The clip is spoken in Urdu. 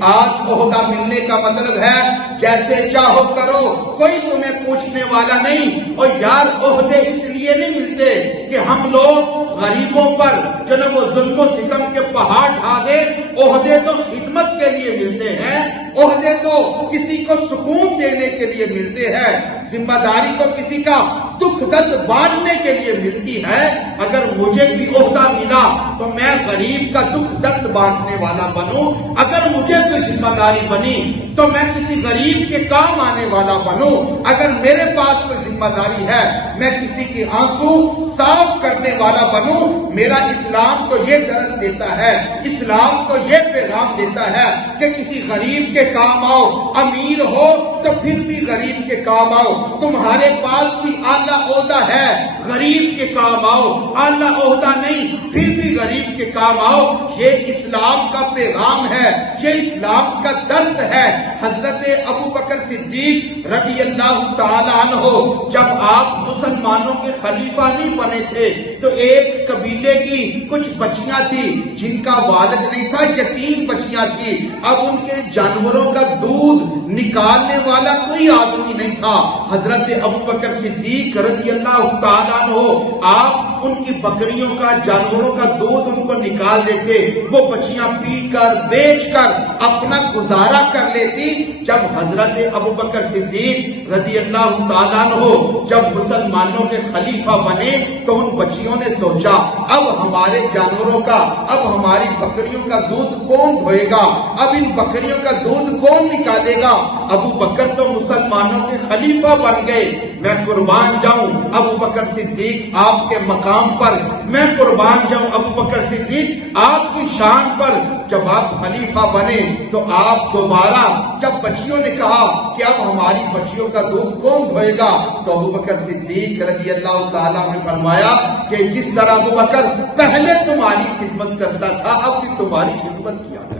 آج عہدہ ملنے کا مطلب ہے جیسے چاہو کرو، کوئی تمہیں پوچھنے والا نہیں۔ اور یار عہدے اس لیے نہیں ملتے کہ ہم لوگ غریبوں پر جو نا وہ ظلم و ستم کے پہاڑ ڈھا دے، عہدے تو خدمت کے لیے ملتے ہیں، عہدے تو کسی کو سکون دینے کے لیے ملتے ہیں، ذمہ داری تو کسی کا دکھ درد بانٹنے کے لیے ملتی ہے۔ اگر مجھے کوئی عہدہ ملا تو میں غریب کا دکھ درد بانٹنے والا بنوں، اگر مجھے کوئی ذمہ داری بنی تو میں کسی غریب کے کام آنے والا بنوں، اگر میرے پاس کوئی ذمہ داری ہے میں کسی کے آنسو صاف کرنے والا بنوں۔ میرا اسلام تو یہ درس دیتا ہے، اسلام تو یہ پیغام دیتا ہے کہ کسی غریب کے کام آؤ، امیر ہو تو پھر بھی غریب کے کام آؤ، تمہارے پاس کوئی اعلیٰ عہدہ ہے غریب کے کام آؤ، اعلیٰ عہدہ نہیں پھر بھی غریب کے کام آؤ۔ یہ اسلام کا پیغام ہے، یہ اسلام کا درس ہے۔ حضرت ابو بکر صدیق رضی اللہ تعالیٰ عنہ جب آپ مسلمانوں کے خلیفہ نہیں بنے تھے تو ایک قبیلے کی کچھ بچیاں تھی جن کا والد نہیں تھا، یتیم بچیاں تھی۔ اب ان کے جانوروں کا دودھ نکالنے والا کوئی آدمی نہیں تھا۔ حضرت ابو بکر صدیق رضی اللہ تعالیٰ عنہ آپ ان کی بکریوں کا، جانوروں کا دودھ ان کو نکال دیتے، وہ بچیاں پی کر بیچ کر اپنا گزارا کر لیتی۔ جب حضرت ابو بکر صدیق رضی اللہ تعالیٰ عنہ جب مسلمانوں کے خلیفہ بنے تو ان بچیوں نے سوچا اب ہمارے جانوروں کا، اب ہماری بکریوں کا دودھ کون دھوئے گا، اب ان بکریوں کا دودھ کون نکالے گا۔ ابو بکر تو مسلمانوں کے خلیفہ بن گئے، میں قربان جاؤں ابو بکر صدیق آپ کے مقام پر، میں قربان جاؤں ابو بکر صدیق آپ کی شان پر۔ جب آپ خلیفہ بنے تو آپ دوبارہ جب بچیوں نے کہا کہ اب ہماری بچیوں کا دودھ کون دھوئے گا تو ابو بکر صدیق رضی اللہ تعالیٰ نے فرمایا کہ جس طرح ابو بکر پہلے تمہاری خدمت کرتا تھا اب بھی تمہاری خدمت کیا کرے۔